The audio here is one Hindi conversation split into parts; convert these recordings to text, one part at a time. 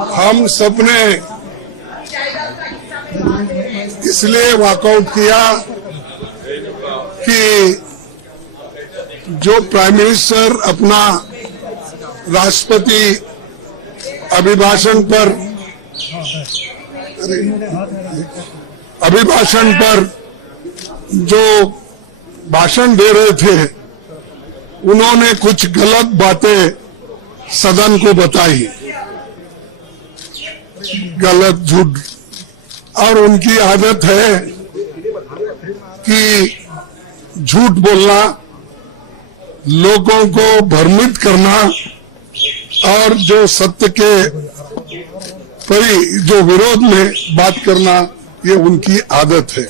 हम सबने इसलिए वॉकआउट किया कि जो प्राइम मिनिस्टर अपना राष्ट्रपति अभिभाषण पर जो भाषण दे रहे थे, उन्होंने कुछ गलत बातें सदन को बताई, गलत झूठ। और उनकी आदत है कि झूठ बोलना, लोगों को भ्रमित करना और जो सत्य के जो विरोध में बात करना, ये उनकी आदत है।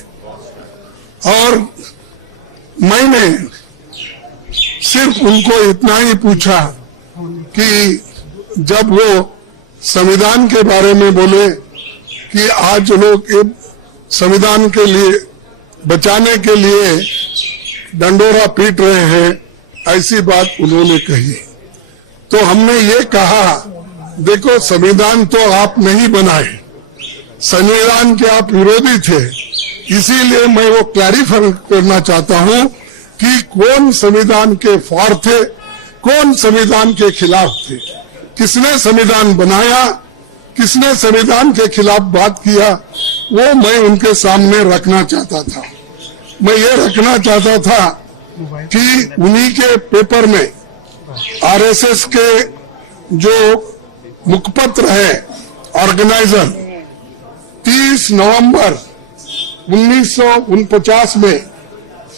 और मैंने सिर्फ उनको इतना ही पूछा कि जब वो संविधान के बारे में बोले कि आज लोग संविधान के लिए बचाने के लिए डंडोरा पीट रहे हैं, ऐसी बात उन्होंने कही, तो हमने ये कहा, देखो संविधान तो आप नहीं बनाए, संविधान के आप विरोधी थे, इसीलिए मैं वो क्लैरिफाई करना चाहता हूं कि कौन संविधान के फॉर थे, कौन संविधान के खिलाफ थे, किसने संविधान बनाया, किसने संविधान के खिलाफ बात किया, वो मैं उनके सामने रखना चाहता था। मैं ये रखना चाहता था कि उन्हीं के पेपर में आरएसएस के जो मुखपत्र है ऑर्गेनाइजर 30 नवंबर 1949 में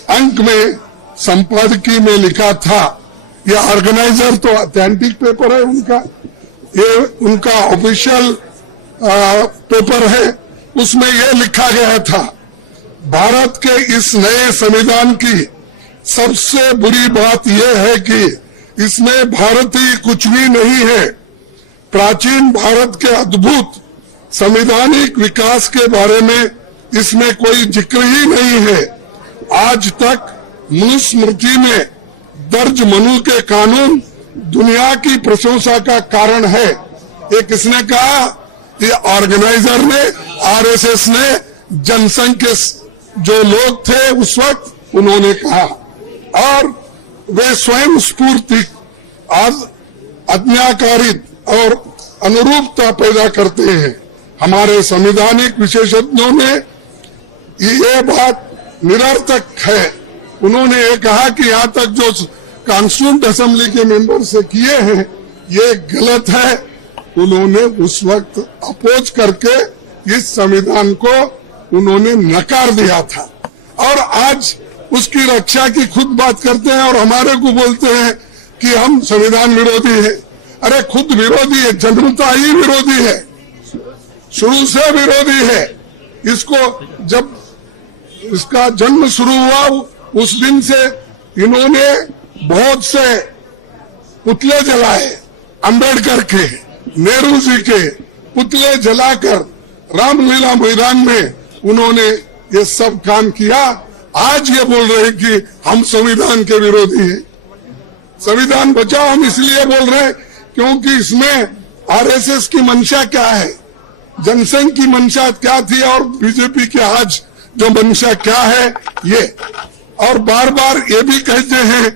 अंक में संपादकीय में लिखा था, ये ऑर्गेनाइजर तो ऑथेंटिक पेपर है उनका, ये उनका ऑफिशियल पेपर है, उसमें ये लिखा गया था, भारत के इस नए संविधान की सबसे बुरी बात यह है कि इसमें भारतीय कुछ भी नहीं है, प्राचीन भारत के अद्भुत संवैधानिक विकास के बारे में इसमें कोई जिक्र ही नहीं है। आज तक मनुस्मृति में दर्ज मनु के कानून दुनिया की प्रशंसा का कारण है। ये किसने कहा? ये ऑर्गेनाइजर ने, आरएसएस ने, जनसंघ के जो लोग थे उस वक्त उन्होंने कहा, और वे स्वयं स्फूर्ति आज्ञाकारित और अनुरूपता पैदा करते हैं। हमारे संवैधानिक विशेषज्ञों ने ये बात निरर्थक है, उन्होंने ये कहा कि यहाँ तक जो कॉन्स्टिट्यूएंट असेंबली के मेंबर से किए हैं ये गलत है। उन्होंने उस वक्त अपोज करके इस संविधान को उन्होंने नकार दिया था, और आज उसकी रक्षा की खुद बात करते हैं और हमारे को बोलते हैं कि हम संविधान विरोधी है। अरे खुद विरोधी है, जन्मता ही विरोधी है, शुरू से विरोधी है। इसको जब इसका जन्म शुरू हुआ उस दिन से इन्होंने बहुत से पुतले जलाए, अंबेडकर के, नेहरू जी के पुतले जलाकर रामलीला मैदान में उन्होंने ये सब काम किया। आज ये बोल रहे हैं कि हम संविधान के विरोधी हैं। संविधान बचाओ हम इसलिए बोल रहे हैं क्योंकि इसमें आरएसएस की मंशा क्या है, जनसंघ की मंशा क्या थी और बीजेपी की आज जो मंशा क्या है ये। और बार बार ये भी कहते हैं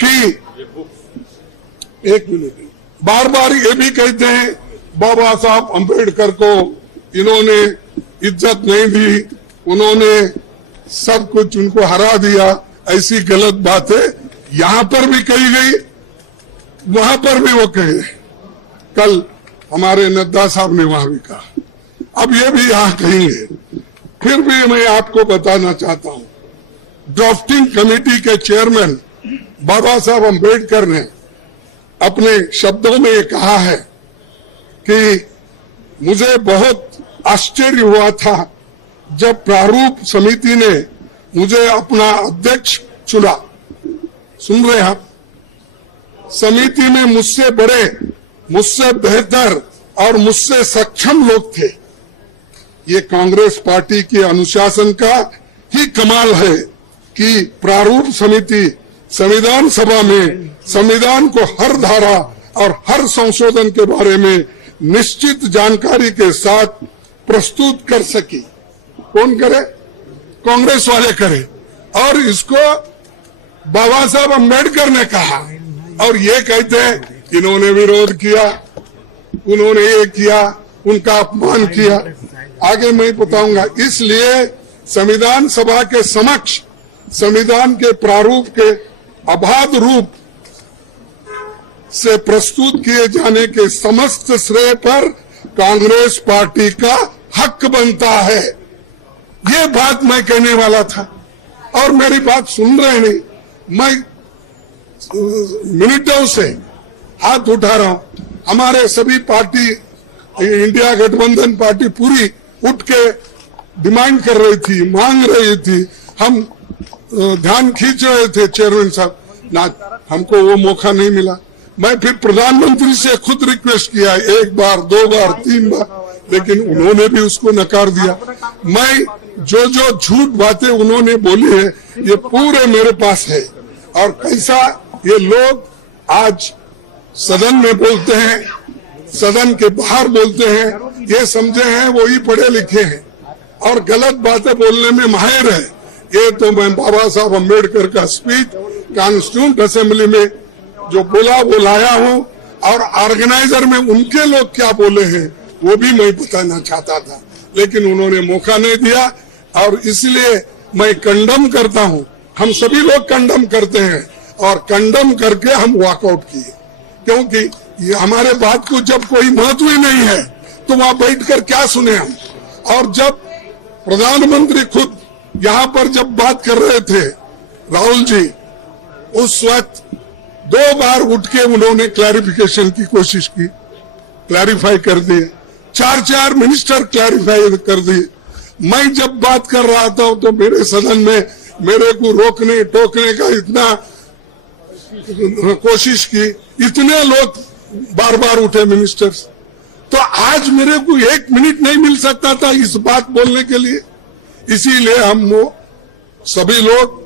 कि बार बार ये भी कहते हैं बाबा साहब अंबेडकर को इन्होंने इज्जत नहीं दी, उन्होंने सब कुछ उनको हरा दिया, ऐसी गलत बातें यहां पर भी कही गई, वहां पर भी वो कहे। कल हमारे नड्डा साहब ने वहां भी कहा, अब ये भी यहां कहेंगे। फिर भी मैं आपको बताना चाहता हूं, ड्राफ्टिंग कमेटी के चेयरमैन बाबा साहब अंबेडकर ने अपने शब्दों में ये कहा है कि मुझे बहुत आश्चर्य हुआ था जब प्रारूप समिति ने मुझे अपना अध्यक्ष चुना। सुन रहे आप? समिति में मुझसे बड़े, मुझसे बेहतर और मुझसे सक्षम लोग थे। ये कांग्रेस पार्टी के अनुशासन का ही कमाल है कि प्रारूप समिति संविधान सभा में संविधान को हर धारा और हर संशोधन के बारे में निश्चित जानकारी के साथ प्रस्तुत कर सकी। कौन करे? कांग्रेस वाले करे। और इसको बाबा साहब अम्बेडकर ने कहा और ये कहते हैं इन्होंने विरोध किया, उन्होंने ये किया, उनका अपमान किया। आगे मैं बताऊंगा। इसलिए संविधान सभा के समक्ष संविधान के प्रारूप के अबाध रूप से प्रस्तुत किए जाने के समस्त श्रेय पर कांग्रेस पार्टी का हक बनता है। ये बात मैं कहने वाला था और मेरी बात सुन रहे नहीं। मैं मिनटों से हाथ उठा रहा हूं। हमारे सभी पार्टी, इंडिया गठबंधन पार्टी पूरी उठ के डिमांड कर रही थी, मांग रही थी। हम ध्यान खींच रहे थे चेयरमैन साहब, ना हमको वो मौका नहीं मिला। मैं फिर प्रधानमंत्री से खुद रिक्वेस्ट किया, 1 बार 2 बार 3 बार, लेकिन उन्होंने भी उसको नकार दिया। मैं जो झूठ बातें उन्होंने बोली है ये पूरे मेरे पास है। और कैसा ये लोग आज सदन में बोलते हैं, सदन के बाहर बोलते हैं, ये समझे हैं वो ही पढ़े लिखे हैं और गलत बातें बोलने में माहिर है। ये तो मैं बाबा साहब अम्बेडकर का स्पीच कॉन्स्टिट्यूंट असेंबली में जो बोला वो लाया हूं और ऑर्गेनाइजर में उनके लोग क्या बोले हैं वो भी मैं बताना चाहता था, लेकिन उन्होंने मौका नहीं दिया। और इसलिए मैं कंडम करता हूं, हम सभी लोग कंडम करते हैं और कंडम करके हम वॉकआउट किए, क्योंकि ये हमारे बात को जब कोई महत्व ही नहीं है तो वहां बैठकर क्या सुने हम। और जब प्रधानमंत्री खुद यहाँ पर जब बात कर रहे थे राहुल जी, उस वक्त 2 बार उठ के उन्होंने क्लैरिफिकेशन की कोशिश की, क्लैरिफाई कर दिए। 4 मिनिस्टर क्लैरिफाई कर दिए। मैं जब बात कर रहा था तो मेरे सदन में मेरे को रोकने टोकने का इतना कोशिश की, इतने लोग बार बार उठे मिनिस्टर्स। तो आज मेरे को 1 मिनट नहीं मिल सकता था इस बात बोलने के लिए। इसीलिए हम वो सभी लोग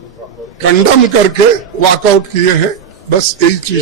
कंडम करके वॉकआउट किए हैं। बस यही चीज।